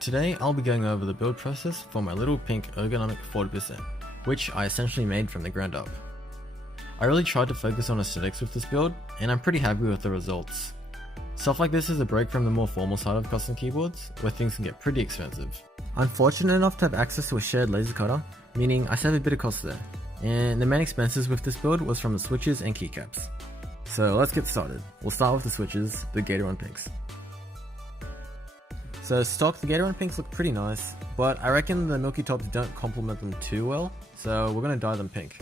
Today I'll be going over the build process for my little pink ergonomic 40%, which I essentially made from the ground up. I really tried to focus on aesthetics with this build, and I'm pretty happy with the results. Stuff like this is a break from the more formal side of custom keyboards, where things can get pretty expensive. I'm fortunate enough to have access to a shared laser cutter, meaning I save a bit of cost there, and the main expenses with this build was from the switches and keycaps. So let's get started. We'll start with the switches, the Gateron Pinks. So stock, the Gateron Pinks look pretty nice, but I reckon the milky tops don't complement them too well, so we're going to dye them pink.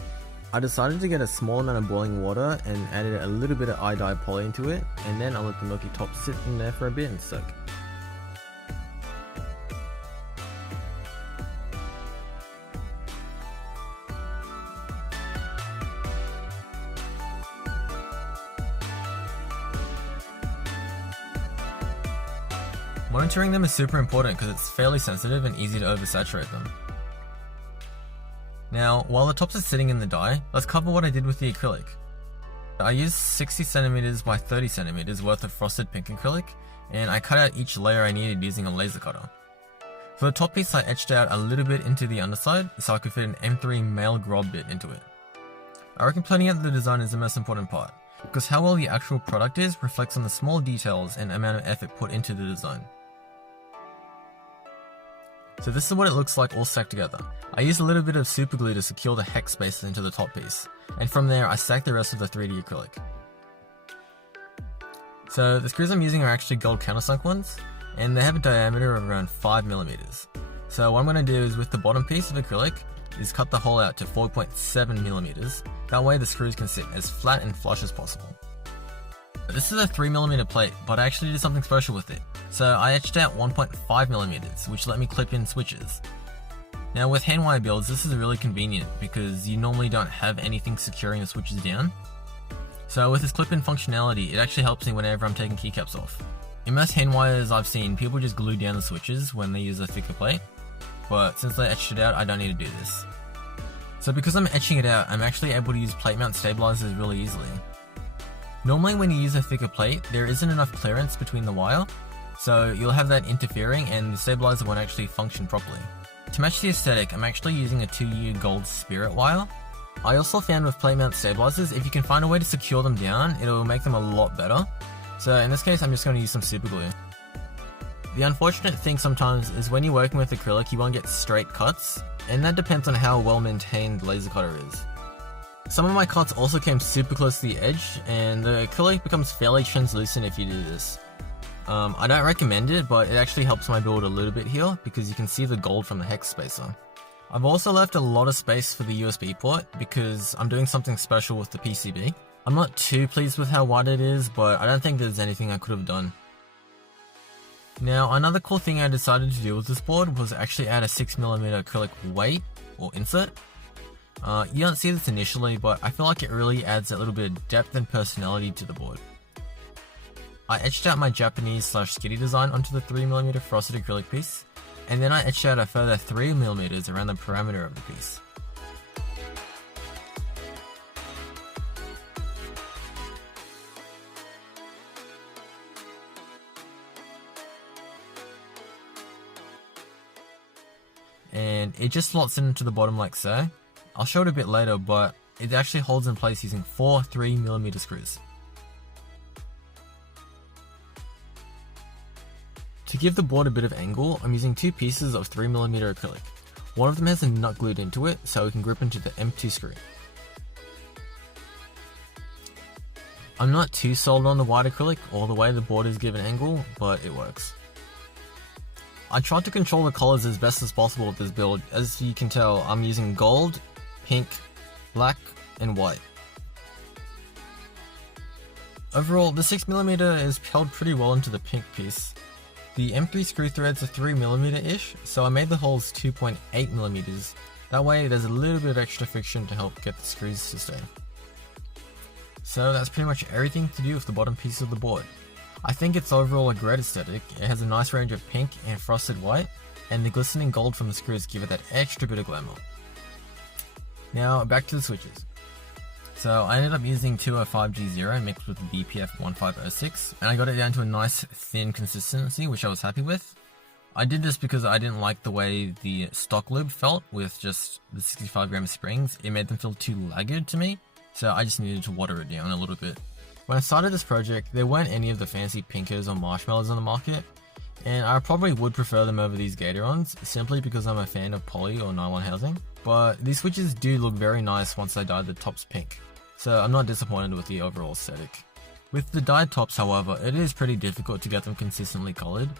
I decided to get a small amount of boiling water and added a little bit of eye-dye poly into it, and then I'll let the milky tops sit in there for a bit and soak. Monitoring them is super important because it's fairly sensitive and easy to oversaturate them. Now, while the tops are sitting in the dye, let's cover what I did with the acrylic. I used 60cm by 30cm worth of frosted pink acrylic, and I cut out each layer I needed using a laser cutter. For the top piece, I etched out a little bit into the underside so I could fit an M3 male grob bit into it. I reckon planning out the design is the most important part, because how well the actual product is reflects on the small details and amount of effort put into the design. So this is what it looks like all stacked together. I used a little bit of super glue to secure the hex spaces into the top piece, and from there I stacked the rest of the 3D acrylic. So the screws I'm using are actually gold countersunk ones, and they have a diameter of around 5mm. So what I'm going to do is with the bottom piece of acrylic is cut the hole out to 4.7mm, that way the screws can sit as flat and flush as possible. This is a 3mm plate, but I actually did something special with it. So I etched out 1.5mm, which let me clip in switches. Now with hand wire builds, this is really convenient because you normally don't have anything securing the switches down. So with this clip-in functionality, it actually helps me whenever I'm taking keycaps off. In most hand wires I've seen, people just glue down the switches when they use a thicker plate, but since I etched it out, I don't need to do this. So because I'm etching it out, I'm actually able to use plate mount stabilizers really easily. Normally when you use a thicker plate, there isn't enough clearance between the wire, so you'll have that interfering and the stabilizer won't actually function properly. To match the aesthetic, I'm actually using a 2-year gold spirit wire. I also found with plate mount stabilizers, if you can find a way to secure them down, it'll make them a lot better. So in this case, I'm just going to use some super glue. The unfortunate thing sometimes is when you're working with acrylic, you won't get straight cuts, and that depends on how well maintained the laser cutter is. Some of my cuts also came super close to the edge, and the acrylic becomes fairly translucent if you do this. I don't recommend it, but it actually helps my build a little bit here because you can see the gold from the hex spacer. I've also left a lot of space for the USB port because I'm doing something special with the PCB. I'm not too pleased with how wide it is, but I don't think there's anything I could have done. Now, another cool thing I decided to do with this board was actually add a 6mm acrylic weight or insert. You don't see this initially, but I feel like it really adds a little bit of depth and personality to the board. I etched out my Japanese/skitty design onto the 3mm frosted acrylic piece, and then I etched out a further 3mm around the perimeter of the piece. And it just slots into the bottom like so. I'll show it a bit later, but it actually holds in place using 4 3mm screws. To give the board a bit of angle, I'm using 2 pieces of 3mm acrylic. One of them has a nut glued into it so it can grip into the M2 screw. I'm not too sold on the white acrylic or the way the board is given angle, but it works. I tried to control the colors as best as possible with this build. As you can tell, I'm using gold, pink, black, and white. Overall, the 6mm is held pretty well into the pink piece. The M3 screw threads are 3mm-ish, so I made the holes 2.8mm. That way there's a little bit of extra friction to help get the screws to stay. So that's pretty much everything to do with the bottom piece of the board. I think it's overall a great aesthetic. It has a nice range of pink and frosted white, and the glistening gold from the screws give it that extra bit of glamour. Now back to the switches. So I ended up using 205G0 mixed with BPF 1506, and I got it down to a nice thin consistency, which I was happy with. I did this because I didn't like the way the stock lube felt with just the 65-gram springs. It made them feel too lagged to me, so I just needed to water it down a little bit. When I started this project, there weren't any of the fancy pinkers or marshmallows on the market, and I probably would prefer them over these Gaterons, simply because I'm a fan of poly or nylon housing. But these switches do look very nice once I dye the tops pink, so I'm not disappointed with the overall aesthetic. With the dyed tops, however, it is pretty difficult to get them consistently coloured,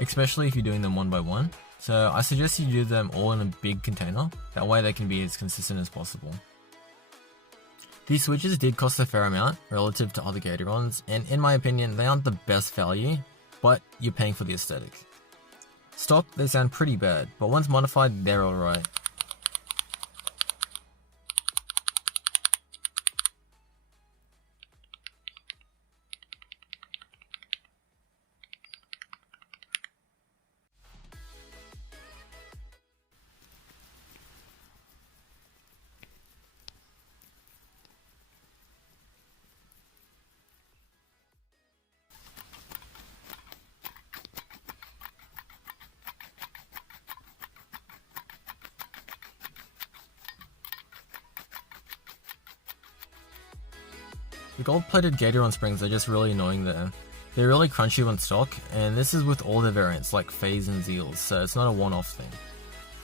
especially if you're doing them one by one, so I suggest you do them all in a big container, that way they can be as consistent as possible. These switches did cost a fair amount relative to other Gaterons, and in my opinion they aren't the best value, but you're paying for the aesthetic. Stock, they sound pretty bad, but once modified they're alright. The gold-plated Gateron springs are just really annoying there. They're really crunchy when stock, and this is with all the variants like Phase and Zeals, so it's not a one-off thing.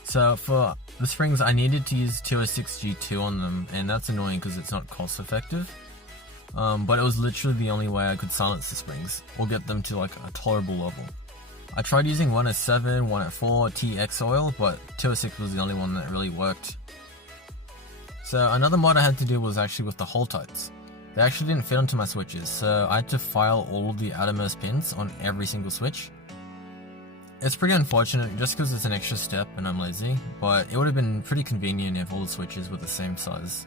So for the springs I needed to use 206G2 on them, and that's annoying because it's not cost effective. But it was literally the only way I could silence the springs, or get them to like a tolerable level. I tried using 1 at 7, 1 at 4, TX oil, but 206 was the only one that really worked. So another mod I had to do was actually with the Holetites. They actually didn't fit onto my switches, so I had to file all of the outermost pins on every single switch. It's pretty unfortunate just because it's an extra step and I'm lazy, but it would have been pretty convenient if all the switches were the same size.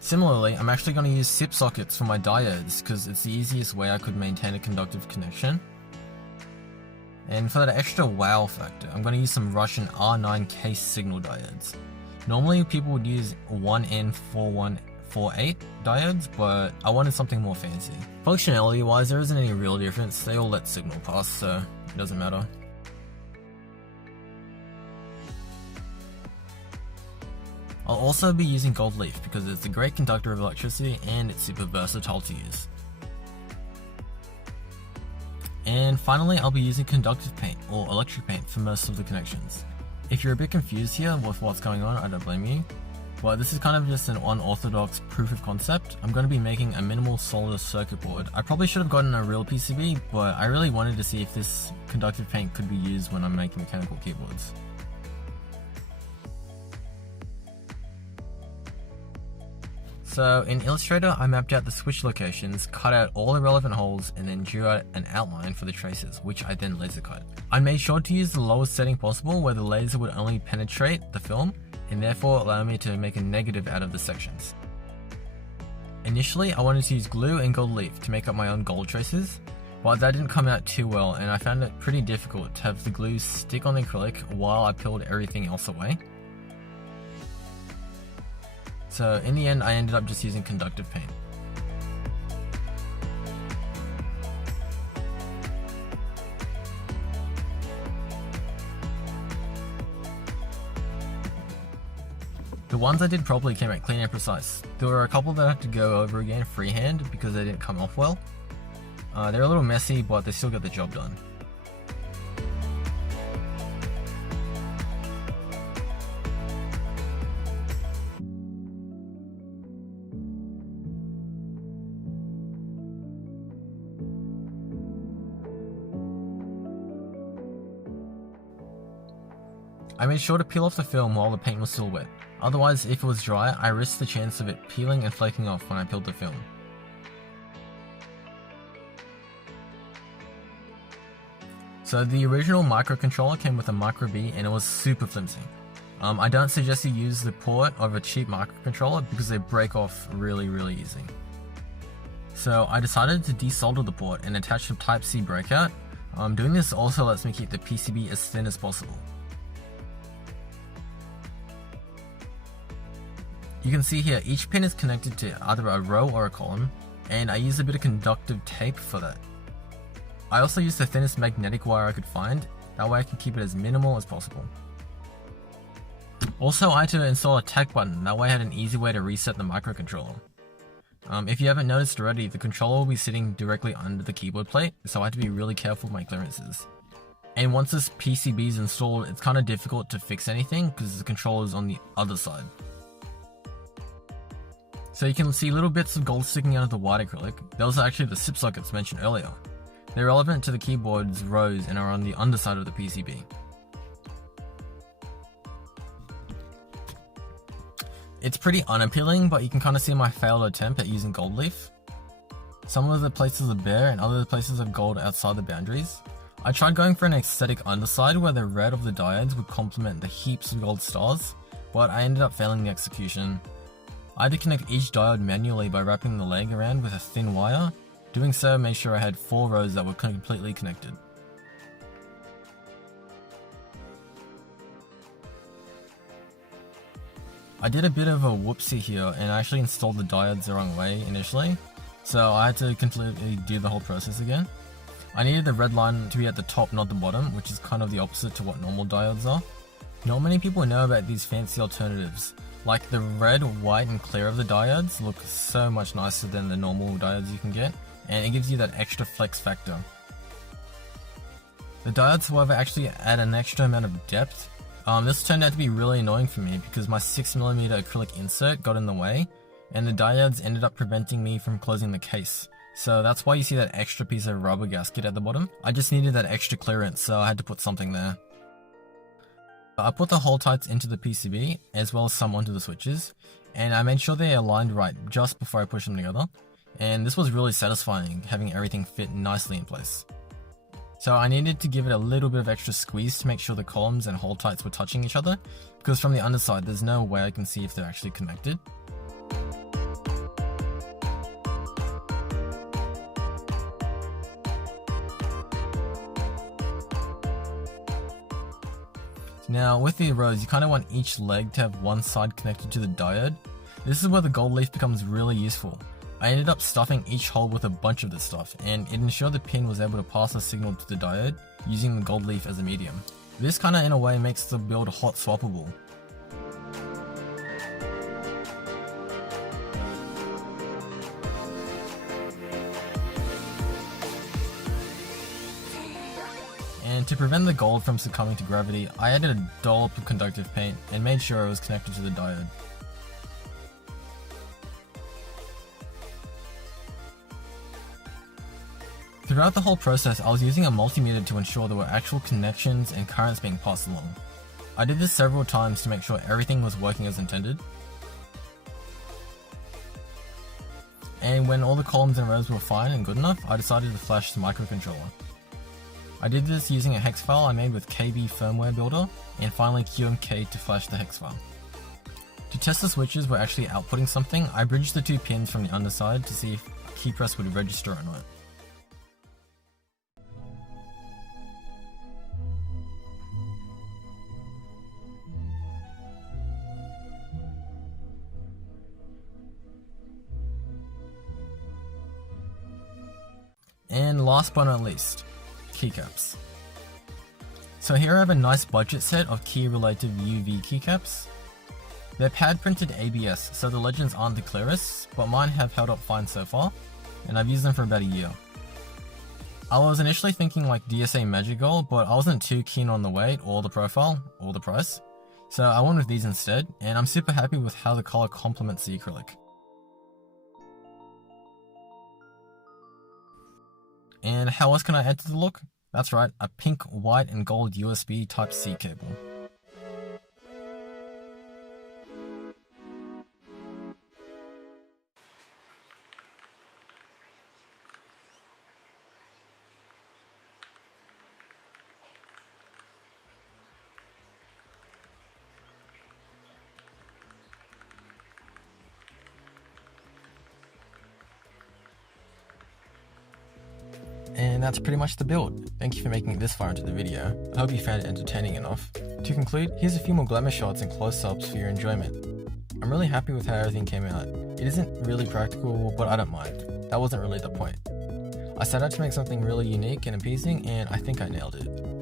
Similarly, I'm actually going to use SIP sockets for my diodes because it's the easiest way I could maintain a conductive connection. And for that extra wow factor, I'm going to use some Russian R9 case signal diodes. Normally people would use 1N4148 diodes, but I wanted something more fancy. Functionality wise, there isn't any real difference, they all let signal pass, so it doesn't matter. I'll also be using gold leaf because it's a great conductor of electricity and it's super versatile to use. And finally, I'll be using conductive paint or electric paint for most of the connections. If you're a bit confused here with what's going on, I don't blame you. But this is kind of just an unorthodox proof of concept. I'm going to be making a minimal solder circuit board. I probably should have gotten a real PCB, but I really wanted to see if this conductive paint could be used when I'm making mechanical keyboards. So in Illustrator, I mapped out the switch locations, cut out all the relevant holes, and then drew out an outline for the traces, which I then laser cut. I made sure to use the lowest setting possible where the laser would only penetrate the film, and therefore allow me to make a negative out of the sections. Initially, I wanted to use glue and gold leaf to make up my own gold traces, but that didn't come out too well, and I found it pretty difficult to have the glue stick on the acrylic while I peeled everything else away. So in the end, I ended up just using conductive paint. The ones I did properly came out clean and precise. There were a couple that I had to go over again freehand because they didn't come off well. They're a little messy, but they still get the job done. I made sure to peel off the film while the paint was still wet. Otherwise, if it was dry, I risked the chance of it peeling and flaking off when I peeled the film. So the original microcontroller came with a micro B and it was super flimsy. I don't suggest you use the port of a cheap microcontroller because they break off really easy. So I decided to desolder the port and attach the Type-C breakout. Doing this also lets me keep the PCB as thin as possible. You can see here, each pin is connected to either a row or a column, and I used a bit of conductive tape for that. I also used the thinnest magnetic wire I could find, that way I can keep it as minimal as possible. Also, I had to install a tech button, that way I had an easy way to reset the microcontroller. If you haven't noticed already, the controller will be sitting directly under the keyboard plate, so I had to be really careful with my clearances. And once this PCB is installed, it's kind of difficult to fix anything because the controller is on the other side. So you can see little bits of gold sticking out of the white acrylic. Those are actually the SIP sockets mentioned earlier. They're relevant to the keyboard's rows and are on the underside of the PCB. It's pretty unappealing, but you can kind of see my failed attempt at using gold leaf. Some of the places are bare and other places have gold outside the boundaries. I tried going for an aesthetic underside where the red of the diodes would complement the heaps of gold stars, but I ended up failing the execution. I had to connect each diode manually by wrapping the leg around with a thin wire. Doing so made sure I had 4 rows that were completely connected. I did a bit of a whoopsie here and I actually installed the diodes the wrong way initially, so I had to completely do the whole process again. I needed the red line to be at the top, not the bottom, which is kind of the opposite to what normal diodes are. Not many people know about these fancy alternatives. Like the red, white and clear of the diodes look so much nicer than the normal diodes you can get, and it gives you that extra flex factor. The diodes, however, actually add an extra amount of depth. This turned out to be really annoying for me because my 6mm acrylic insert got in the way, and the diodes ended up preventing me from closing the case. So that's why you see that extra piece of rubber gasket at the bottom. I just needed that extra clearance, so I had to put something there. I put the Holetites into the PCB, as well as some onto the switches, and I made sure they aligned right just before I pushed them together. And this was really satisfying, having everything fit nicely in place. So I needed to give it a little bit of extra squeeze to make sure the columns and Holetites were touching each other, because from the underside there's no way I can see if they're actually connected. Now with the rows, you kind of want each leg to have one side connected to the diode. This is where the gold leaf becomes really useful. I ended up stuffing each hole with a bunch of this stuff, and it ensured the pin was able to pass a signal to the diode using the gold leaf as a medium. This kinda in a way makes the build hot swappable. And to prevent the gold from succumbing to gravity, I added a dollop of conductive paint and made sure it was connected to the diode. Throughout the whole process, I was using a multimeter to ensure there were actual connections and currents being passed along. I did this several times to make sure everything was working as intended. And when all the columns and rows were fine and good enough, I decided to flash the microcontroller. I did this using a hex file I made with KB Firmware Builder, and finally QMK to flash the hex file. To test the switches were actually outputting something, I bridged the 2 pins from the underside to see if key press would register or not. And last but not least, keycaps. So here I have a nice budget set of Keyreative UV Keycaps. They're pad printed ABS, so the legends aren't the clearest, but mine have held up fine so far, and I've used them for about a year. I was initially thinking like DSA Magic Gold, but I wasn't too keen on the weight or the profile or the price, so I went with these instead, and I'm super happy with how the color complements the acrylic. And how else can I add to the look? That's right, a pink, white and gold USB Type-C cable. And that's pretty much the build. Thank you for making it this far into the video. I hope you found it entertaining enough. To conclude, here's a few more glamour shots and close-ups for your enjoyment. I'm really happy with how everything came out. It isn't really practical, but I don't mind. that wasn't really the point. I set out to make something really unique and appeasing, and I think I nailed it.